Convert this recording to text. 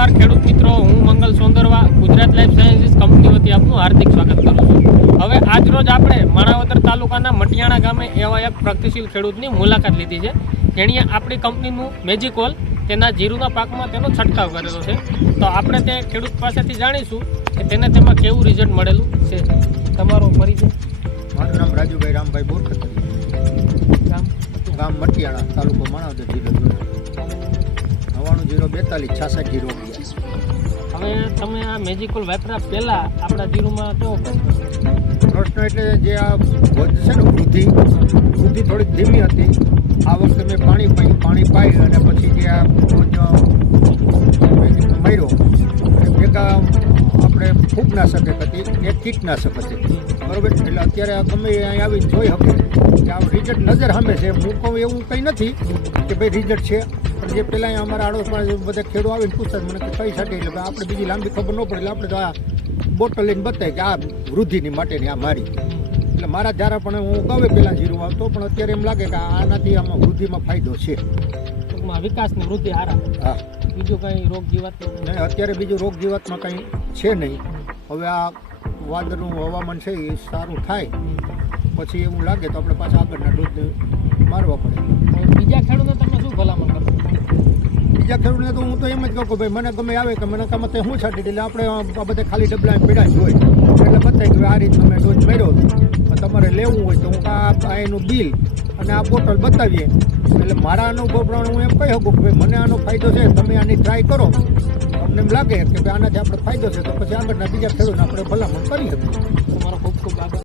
નમસ્કાર ખેડૂત મિત્રો, હું Mangal Sondarva Gujarat life sciences company વતી આપનું હાર્દિક સ્વાગત કરું છું। હવે આજરોજ આપણે માણાવદર તાલુકાના મટિયાણા ગામે એવા એક પ્રગતિશીલ ખેડૂતની મુલાકાત લીધી છે, જેણીએ આપણી કંપનીનું મેજિકોલ તેના જીરુના પાકમાં તેનો છંટકાવ કરેલો છે। તો આપણે તે ખેડૂત પાસેથી જાણીશું કે તેને તેમાં કેવું રિઝલ્ટ મળેલું છે। તમારો પરિચય? મારું નામ રાજુભાઈ રામભાઈ બોરખત, ગામ મટિયાણા, તાલુકો માણાવદર, જિલ્લો જુનાગઢ। 99 042 66 011। હવે તમે આ મેજિકોલ વાપર્યા પહેલાં આપણા જીરુમાં કેવો પ્રશ્ન એટલે જે આ વધ છે ને વૃદ્ધિ થોડીક ધીમી હતી। આ વખતે મેં પાણી પાઈ અને પછી જે આ માર્યો અને ભેગા આપણે ફૂગનાશક હતી, એક કીટનાશક હતી, બરાબર। એટલે અત્યારે ગમે અહીં આવીને જોઈ શકે કે આ રિઝલ્ટ નજર સામે છે। હું કહું એવું કંઈ નથી કે ભાઈ રિઝલ્ટ છે, પણ જે પહેલાં અમારા આડોશમાં બધા ખેડૂતો આવીને પૂછતા મને કે કઈ સાથે, એટલે આપણે બીજી લાંબી ખબર ન પડે એટલે આપણે તો આ બોટલ લઈને બતાવીએ કે આ વૃદ્ધિની માટેની આ મારી। એટલે મારા જ્યારે પણ હું કહું પહેલાં જીરું આવતો, પણ અત્યારે એમ લાગે કે આનાથી આમાં વૃદ્ધિમાં ફાયદો છે, ટૂંકમાં વિકાસની વૃદ્ધિ સારા। હા, બીજું કંઈ રોગ જીવાત નહીં, અત્યારે બીજું રોગ જીવાતમાં કંઈ છે નહીં। હવે આ વાદળનું હવામાન છે એ સારું થાય પછી એવું લાગે તો આપણે પાછા આગળના ડોઝ મારવા પડે। બીજા ખેડૂતો તમે શું ભલામણ કરશો? બીજા ખેડૂતને તો હું તો એમ જ કહું કે ભાઈ મને ગમે આવે કે મને કામ તે હું છાંટી, એટલે આપણે આ બધા ખાલી ડબલા પીડા જ હોય એટલે બતાવી કે આ રીતનો મેં ડોઝ માર્યો હતો, તમારે લેવું હોય તો હું આ એનું બિલ અને આ બોટલ બતાવીએ। એટલે મારા અનુભવ પ્રમાણે હું એમ કહી શકું કે ભાઈ મને આનો ફાયદો છે, તમે આની ટ્રાય કરો, તમને એમ લાગે કે ભાઈ આનાથી આપણે ફાયદો છે તો પછી આગળના બીજા ખેડૂતને આપણે ભલામણ કરી શકીએ। તમારો ખૂબ ખૂબ આભાર।